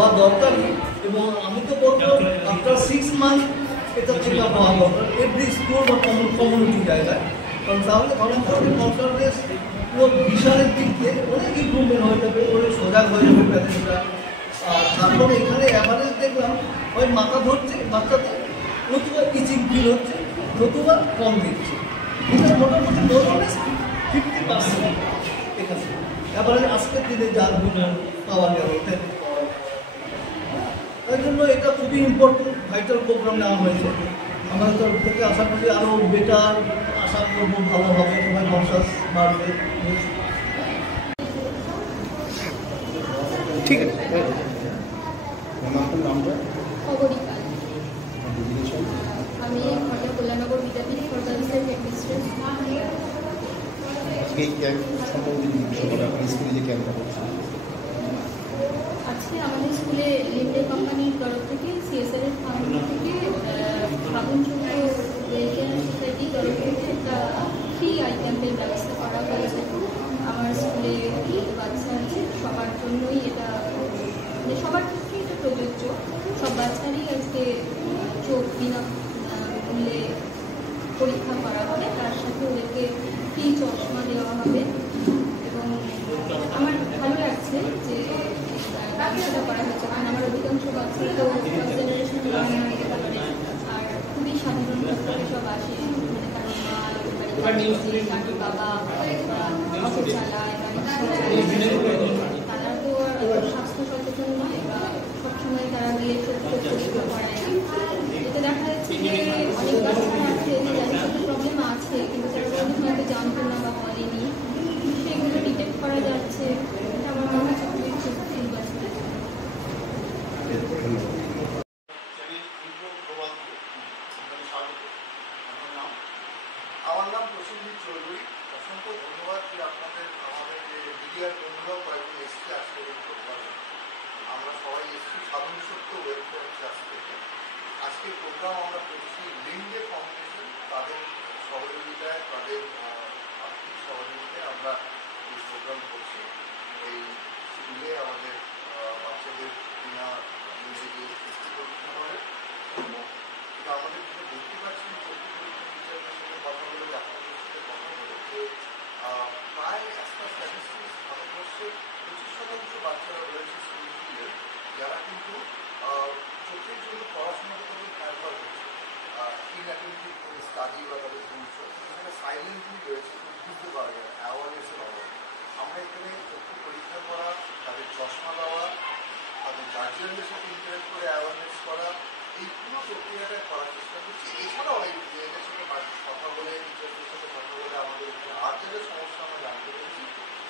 হওয়া দরকারই, এবং আমি তো বলবো আফটার 6 মান্থ এটা চেক আপ হওয়া দরকার এভরি স্কুল বা কমিউনিটি জায়গায়। কারণ তাহলে অনেক ধরনের কনসালটেন্স পুরো বিশালের দিক দিয়ে অনেক ইম্প্রুভমেন্ট হয়ে যাবে, অনেক সজাগ হয়ে যাবে প্যারেন্টসরা। আর তারপরে এখানে অ্যাভারেজ দেখলাম হয় মাথা ধরছে বাচ্চাদের, নতুবা ইচিং ফিল হচ্ছে, নতুবা কম দিচ্ছে। এটা মোটামুটি ধরুন 50% এখানে অ্যাভারেজ আজকের দিনে যার পাওয়া গেল। তাই জন্য এটা খুবই ইম্পর্টেন্ট ভাইটাল প্রোগ্রাম নেওয়া হয়েছে। আমাদের তরফ থেকে আশা করি আরও বেটার, আশা করবো ভালো হবে, সবাই কনসাস বাড়বে। ঠিক আছে, আমি কল্যাণনগর বিদ্যাপীঠ ফর গার্লসের হেডমিস্ট্রেস। আজকে আমাদের স্কুলে লিন্ডে কোম্পানির তরফ থেকে সিএসআর এর ফান্ড থেকে ফাগুনচন্দ্র ওয়েলফেয়ার সোসাইটির তরফ থেকে একটা ফ্রি আই ক্যাম্পের ব্যবস্থা করা হয়েছে। আমার স্কুলে বাচ্চা আছে, সবার জন্যই এটা, মানে সবার ক্ষেত্রে এটা প্রযোজ্য। সব বাচ্চারই আজকে চোখ বিনামূল্যে পরীক্ষা করা হবে, তার সাথে ওদেরকে ফ্রি চশমা দেওয়া হবে। এবং আমার ভালো লাগছে যে ব্যবসাটা করা হয়েছে, কারণ আমার অধিকাংশ বাচ্চা তো ফার্স্ট জেনারেশন আর খুবই সাধারণ থেকে সব আসে, মানে কারণ মা বাড়ির বাবা অটো চালায়, তারা তো আর স্বাস্থ্য সচেতন নয় বা সবসময় তারা গিয়ে চোখ পরীক্ষা করায় না। এতে দেখা যাচ্ছে যে অনেক বাচ্চা আছে যে প্রবলেম আছে, কিন্তু তারা কোনোদিন হয়তো জানতো না বা বলেনি, সেগুলো ডিটেক্ট করা যাচ্ছে। এটা আমার মনে হচ্ছে খুবই খুশির ব্যাপার। আমার নাম প্রসেনজিৎ চৌধুরী। অসংখ্য ধন্যবাদ যে আপনাদের আমাদের যে মিডিয়ার বন্ধুরাও কয়েকজন এসছি আজকের এই প্রোগ্রামে। আমরা সবাই এসছি সাধন সত্য ওয়েলফেয়ার ট্রাস্ট থেকে। আজকের প্রোগ্রাম আমরা করছি লিন্ডে ফাউন্ডেশন, তাদের সহযোগিতায়, তাদের আর্থিক সহযোগিতায় আমরা এই প্রোগ্রাম করছি। এই স্কুলে আমাদের বাচ্চাদের বিনা মূল্যে ভর্তি পরীক্ষা হবে। এটা আমাদের যেটা দেখতে পাচ্ছি ভর্তি পরীক্ষা টিচারদের সাথে কথা বলে, আপনাদের সাথে কথা বলে যে প্রায় একটা স্ট্যাটিস্টিক্স ভারতবর্ষে 25% বাচ্চারা রয়েছে স্কুলে যারা কিন্তু চোখের জন্য পড়াশোনাটা তাদের হ্যাম্পার হচ্ছে, ইনঅ্যাটেন্টিভ স্টাডি বা তাদের ভবিষ্যৎ সেখানে সাইলেন্টলি রয়েছে, বুঝতে পারা যায় অ্যাওয়ারনেসের অভাব। আমরা এখানে চক্ষু পরীক্ষা করা, তাদের চশমা দেওয়া, তাদের গার্জিয়ানদের সাথে ইন্টারেক্ট করে অ্যাওয়ারনেস করা, এই পুরো প্রক্রিয়াটা করার চেষ্টা করছি। এছাড়াও এই মেয়েদের সাথে কথা বলে, টিচারদের সাথে কথা বলে আমাদের আর যে সমস্যা আমরা জানতে পেরেছি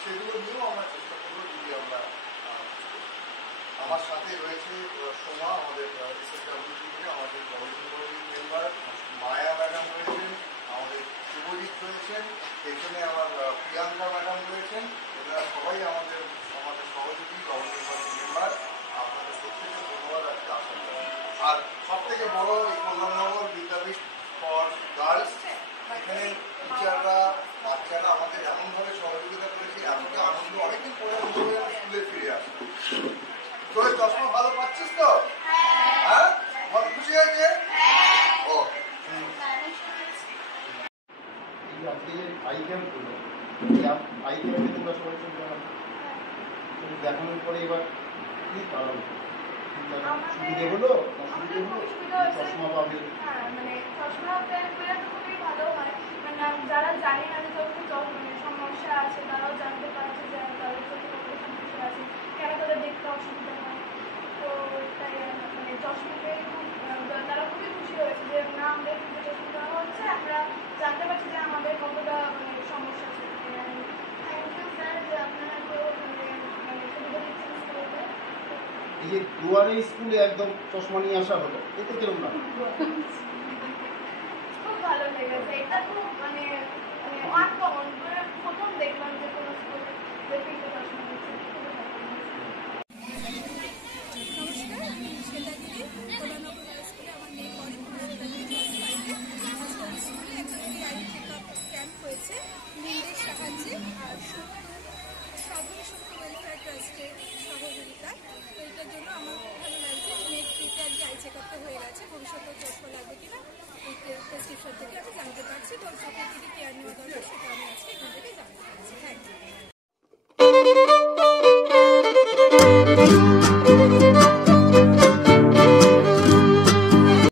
সেগুলো নিয়েও আমরা চেষ্টা করবো যদি আমরা। আমার সাথে রয়েছে সোমা, আমাদের এসএসডব্লিউ থেকে আমাদের গভর্নমেন্ট মেম্বার, মায়া ম্যাডাম রয়েছেন, আমাদের শুভজিৎ রয়েছেন, এখানে আমার প্রিয়াঙ্কা ম্যাডাম রয়েছেন। এনারা সবাই আমাদের সহযোগী গভর্নমেন্ট মেম্বার। আপনাদের প্রত্যেকে ধন্যবাদ আজকে আসার জন্য। আর সব থেকে বড় এই কল্যাণনগর বিদ্যাপীঠ ফর গার্লস, এখানে টিচাররা বাচ্চারা আমাদের এমনভাবে সহযোগিতা করেছে, এতটা আনন্দ অনেকদিন পরে স্কুলে ফিরে আসে। তোর চশমা ভালো পাচ্ছিস তো? হ্যাঁ, মন খুশি হয়েছে? ও দেখানোর পরে এবার কি কারণ সুবিধে হলো, চশমা পাবে? হ্যাঁ, মানে চশমা পেলে তো খুবই ভালো হয়। মানে যারা জানে না যে চোখে সমস্যা আছে তারাও জানতে পারছে যে তাদের চোখে কত সমস্যা আছে, কেন তাদের দেখতে অসুবিধা হয়। তো তাই মানে চশমা পেয়ে তারা খুবই খুশি হয়েছে যে না, আমাদের কিন্তু চশমা দেওয়া হচ্ছে, আমরা জানতে পারছি যে আমাদের কতটা মানে সমস্যা আছে। থ্যাংক ইউ স্যার যে আপনারা তো মানে সুবিধা দিচ্ছেন স্কুলে। এই যে দুয়ারে স্কুলে একদম চশমা নিয়ে আসা হলো, এতে কেমন না? খুব ভালো লেগেছে, এটা খুব মানে আনকমন। প্রথম দেখলাম যে কোনো স্কুলে ফিরতে চশমা দিচ্ছে। নমস্কার, আমি শ্বেতা দিদি, কল্যাণনগর হাই স্কুলে আমার মেয়ে পড়ে। স্কুলে একটা ফ্রি আই চেকআপ ক্যাম্প হয়েছে লিন্ডের সাহায্যে আর সাধন সত্য ওয়েলফেয়ার ট্রাস্টের সহযোগিতা। তো এটার জন্য আমার প্রেসক্রিপশন থেকে আমি জানতে পারছি এবং চোখের দিকে কেয়ার নেওয়ার